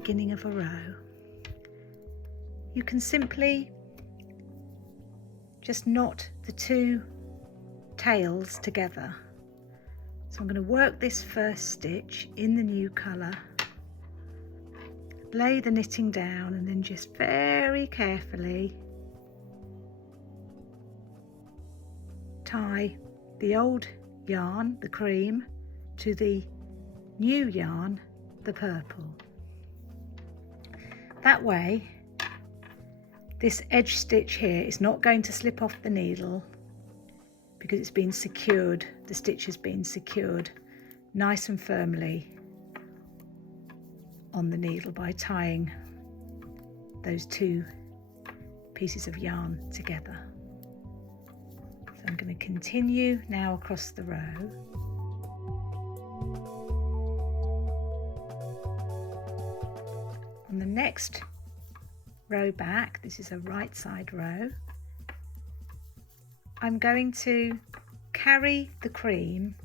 beginning of a row, you can simply just knot the two tails together. So I'm going to work this first stitch in the new colour, lay the knitting down, and then just very carefully tie the old yarn, the cream, to the new yarn, the purple. That way this edge stitch here is not going to slip off the needle because it's been secured, the stitch has been secured nice and firmly on the needle by tying those two pieces of yarn together. So I'm going to continue now across the row. On the next row back, this is a right side row, I'm going to carry the cream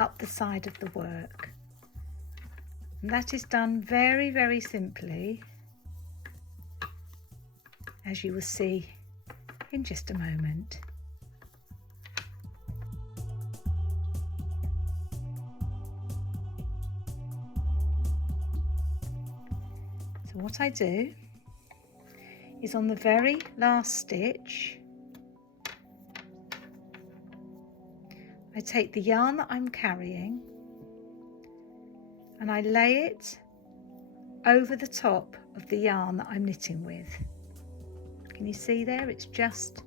up the side of the work, and that is done very, very simply, as you will see in just a moment. So what I do is on the very last stitch, I take the yarn that I'm carrying and I lay it over the top of the yarn that I'm knitting with. Can you see there? It's just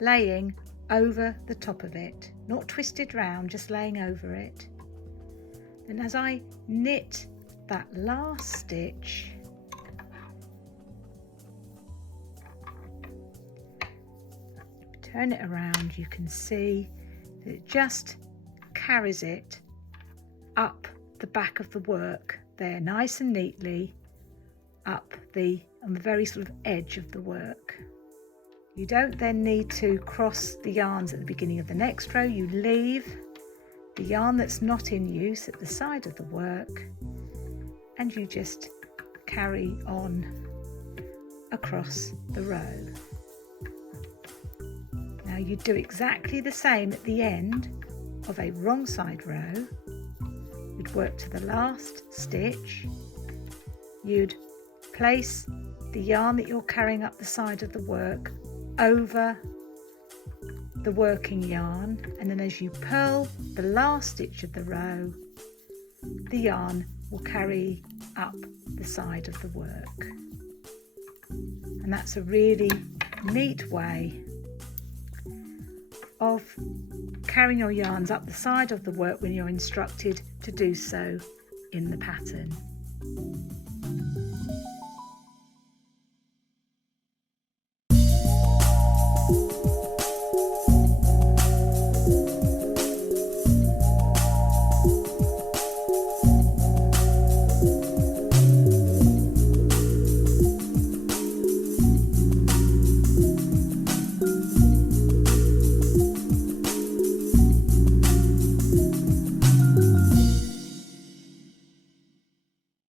laying over the top of it, not twisted round, just laying over it. Then as I knit that last stitch, turn it around, you can see that it just carries it up the back of the work there, nice and neatly up on the very sort of edge of the work. You don't then need to cross the yarns at the beginning of the next row. You leave the yarn that's not in use at the side of the work and you just carry on across the row. Now you do exactly the same at the end of a wrong side row. You'd work to the last stitch, you'd place the yarn that you're carrying up the side of the work over the working yarn, and then as you purl the last stitch of the row, the yarn will carry up the side of the work. And that's a really neat way of carrying your yarns up the side of the work when you're instructed to do so in the pattern.